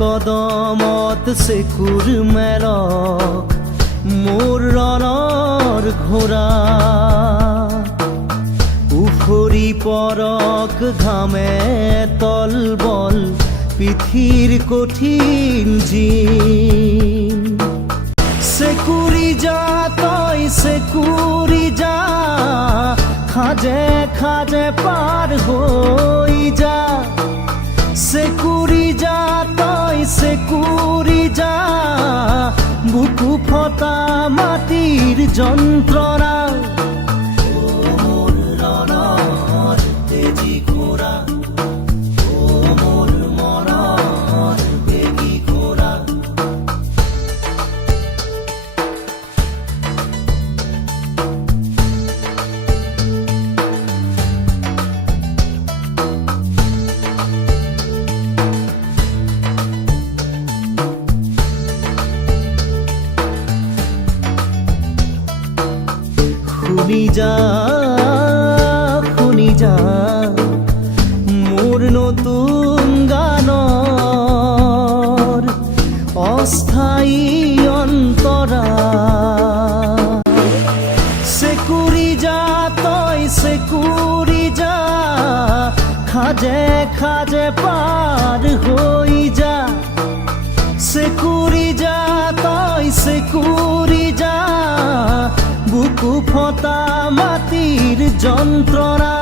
কদমত চেকুৰ মেলক মোৰ ৰণৰ ঘোঁৰা উফৰি পৰক ঘামে তলবল পিঠিৰ কঠিন জিন চেকুৰি যা তই চেকুৰি যা খাজে খাজে পাৰ হৈ যা চেকুৰি যা তই চেকুৰি যা বুকু ফটা মাটিৰ যন্ত্ৰণা শুনি যা মোৰ নতুন গানৰ অস্থায়ী অন্তৰা চেকুৰি যা তই চেকুৰি যা খাজে খাজে পাৰ হৈ যা চেকুৰি যা তই চেকুৰি যা বুকু ফটা মাটিৰ যন্ত্ৰণা